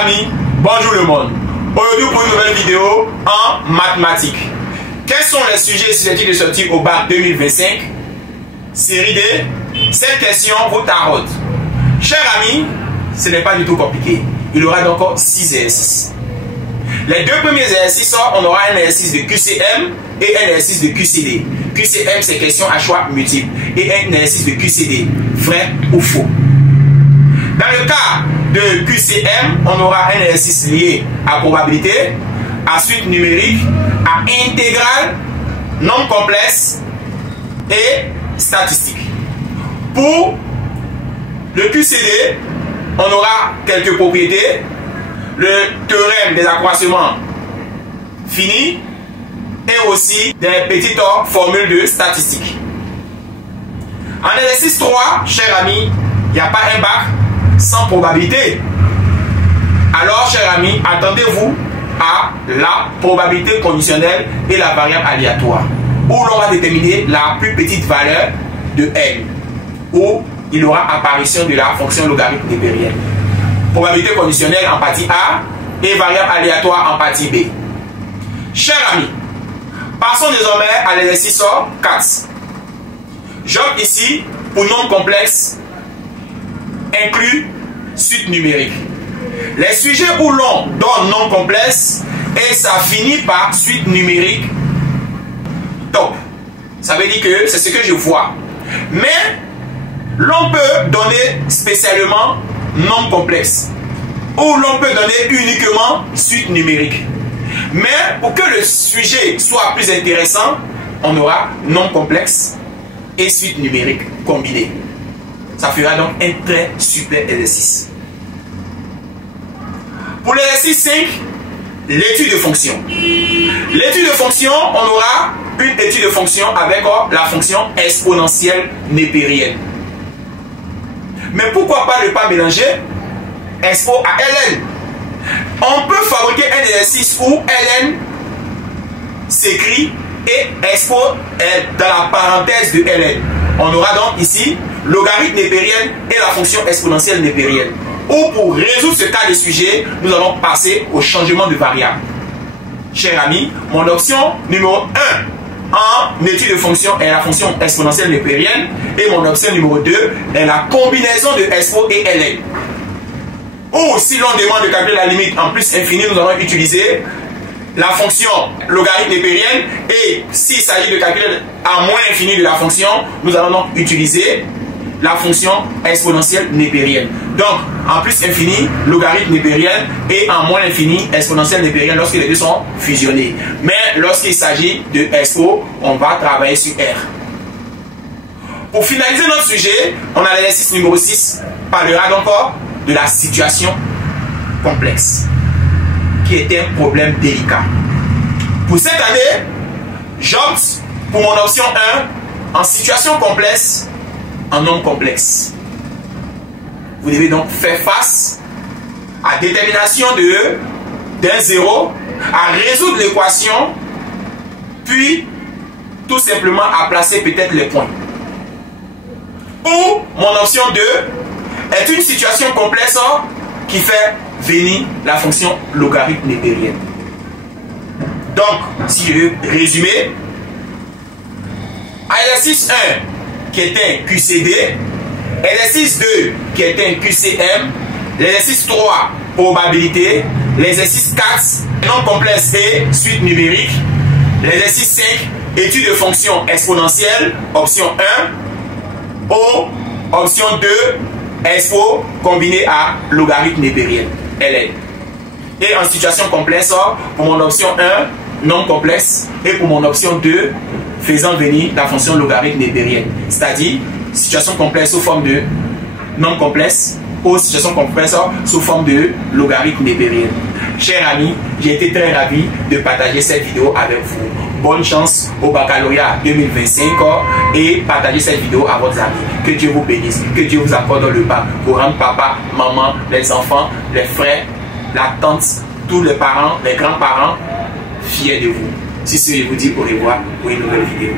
amis, bonjour le monde. Aujourd'hui pour une nouvelle vidéo en mathématiques. Quels sont les sujets susceptibles de sortir au bac 2025? Série D. Cette question vous taraude. Chers amis, ce n'est pas du tout compliqué. Il y aura donc 6 exercices. Les deux premiers exercices, on aura un exercice de QCM et un exercice de QCD. QCM, c'est question à choix multiple. Et un exercice de QCD, vrai ou faux. Dans le cas de QCM, on aura un exercice lié à probabilité, à suite numérique, à intégrale, nombre complexe et statistique. Pour le QCD, on aura quelques propriétés, le théorème des accroissements fini et aussi des petites formules de statistiques. En exercice 3, chers amis, il n'y a pas un bac sans probabilité. Alors, chers amis, attendez-vous à la probabilité conditionnelle et la variable aléatoire, où l'on va déterminer la plus petite valeur de n, où il y aura apparition de la fonction logarithme népérienne. Probabilité conditionnelle en partie A et variable aléatoire en partie B. Chers amis, passons désormais à l'exercice 4. J'opte ici pour nombre complexe inclus suite numérique. Les sujets où l'on donne nombre complexe et ça finit par suite numérique, top. Ça veut dire que c'est ce que je vois. Mais l'on peut donner spécialement nombre complexe ou l'on peut donner uniquement suite numérique. Mais pour que le sujet soit plus intéressant, on aura nombre complexe et suite numérique combinée. Ça fera donc un très super exercice. Pour l'exercice 5, l'étude de fonction. L'étude de fonction, on aura une étude de fonction avec la fonction exponentielle népérienne. Mais pourquoi pas ne pas mélanger expo à ln? On peut fabriquer un exercice où ln s'écrit et expo est dans la parenthèse de ln. On aura donc ici logarithme népérienne et la fonction exponentielle népérienne. Ou pour résoudre ce cas de sujet, nous allons passer au changement de variable. Chers amis, mon option numéro 1 en étude de fonction est la fonction exponentielle népérienne et mon option numéro 2 est la combinaison de expo et ln. Ou si l'on demande de calculer la limite en plus infini, nous allons utiliser la fonction logarithme népérienne et s'il s'agit de calculer à moins infini de la fonction, nous allons donc utiliser la fonction exponentielle népérienne. Donc, en plus infini, logarithme népérienne et en moins infini, exponentielle népérienne lorsque les deux sont fusionnés. Mais lorsqu'il s'agit de expo, on va travailler sur R. Pour finaliser notre sujet, on a l'exercice numéro 6, parlera donc de la situation complexe, qui est un problème délicat. Pour cette année, j'opte pour mon option 1 en situation complexe en nombre complexe. Vous devez donc faire face à détermination d'un zéro, à résoudre l'équation, puis tout simplement à placer peut-être les points. Ou mon option 2 est une situation complexe qui fait venir la fonction logarithme népérienne. Donc, si je veux résumer, exercice 1 qui est un QCD, exercice 2 qui est un QCM, l'exercice 3 probabilité, l'exercice 4 nombre complexe et suite numérique, l'exercice 5 étude de fonction exponentielle, option 1, ou option 2 expo combiné à logarithme népérienne, ln. Et en situation complexe, pour mon option 1, nombre complexe, et pour mon option 2, faisant venir la fonction logarithme népérienne. C'est-à-dire, situation complexe sous forme de nombre complexe, ou situation complexe sous forme de logarithme népérienne. Chers amis, j'ai été très ravi de partager cette vidéo avec vous. Bonne chance au baccalauréat 2025 et partagez cette vidéo à vos amis. Que Dieu vous bénisse, que Dieu vous accorde le bac pour rendre papa, maman, les enfants, les frères, la tante, tous les parents, les grands-parents fiers de vous. Si ce, je vous dis au revoir pour une nouvelle vidéo.